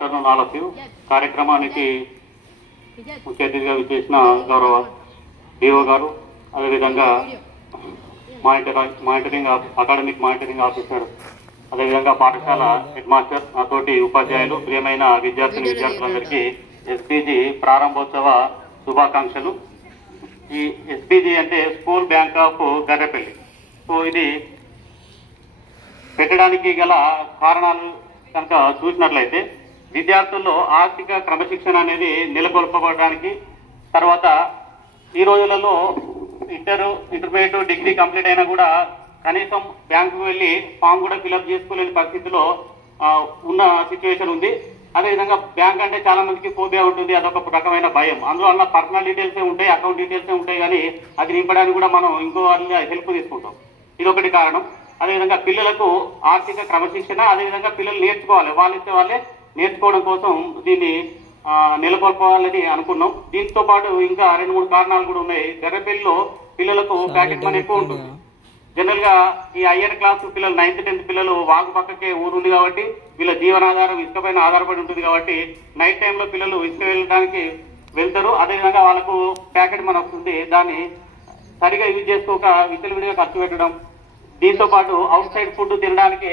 Afternoon all of you. కార్యక్రమానికి ముఖ్య అతిథిగా విచ్చేసిన గౌరవ డిఓ గారు, అదేవిధంగా అకాడమిక్ మానిటరింగ్ ఆఫీసర్, అదేవిధంగా పాఠశాల హెడ్ మాస్టర్, నాతోటి ఉపాధ్యాయులు, ప్రియమైన విద్యార్థులందరికీ ఎస్పీజీ ప్రారంభోత్సవ శుభాకాంక్షలు. ఈ ఎస్పీజీ అంటే school bank of Garrepalli. So ఇది పెట్టడానికి గల కారణాలు కనుక చూసినట్లయితే, విద్యార్థుల్లో ఆర్థిక క్రమశిక్షణ అనేది నెలకొల్పబడడానికి, తర్వాత ఈ రోజులలో ఇంటర్మీడియట్ డిగ్రీ కంప్లీట్ అయినా కూడా కనీసం బ్యాంకుకు వెళ్ళి ఫామ్ కూడా ఫిలప్ చేసుకోలేని పరిస్థితిలో ఉన్న సిచ్యువేషన్ ఉంది. అదేవిధంగా బ్యాంక్ అంటే చాలా మందికి ఫోబియా ఉంటుంది, అదొక రకమైన భయం. అందువల్ల పర్సనల్ డీటెయిల్సే ఉంటాయి, అకౌంట్ డీటెయిల్సే ఉంటాయి, కానీ అది నింపడానికి కూడా మనం ఇంకో వాళ్ళ హెల్ప్ తీసుకుంటాం. ఇదొకటి కారణం. అదేవిధంగా పిల్లలకు ఆర్థిక క్రమశిక్షణ, అదేవిధంగా పిల్లలు నేర్చుకోవాలి, వాళ్ళే నేర్చుకోవడం కోసం దీన్ని నెలకొల్పాలని అనుకున్నాం. దీంతో పాటు ఇంకా 2-3 కారణాలు కూడా ఉన్నాయి. గర్రెపల్లిలో పిల్లలకు ప్యాకెట్ మనీ ఎక్కువ ఉంటుంది. జనరల్ గా ఈ హయ్యర్ క్లాస్ పిల్లలు 9th 10th పిల్లలు వాగు పక్కకే ఊరు ఉంది కాబట్టి వీళ్ళ జీవనాధారం ఇసుక పైన ఆధారపడి ఉంటుంది కాబట్టి నైట్ టైంలో పిల్లలు ఇసుక వెళ్ళడానికి వెళ్తారు. అదేవిధంగా వాళ్ళకు ప్యాకెట్ మనీ వస్తుంది. దాన్ని సరిగా యూజ్ చేసుకోక విచ్చలవిడిగా ఖర్చు పెట్టడం, దీంతో పాటు అవుట్ సైడ్ ఫుడ్ తినడానికి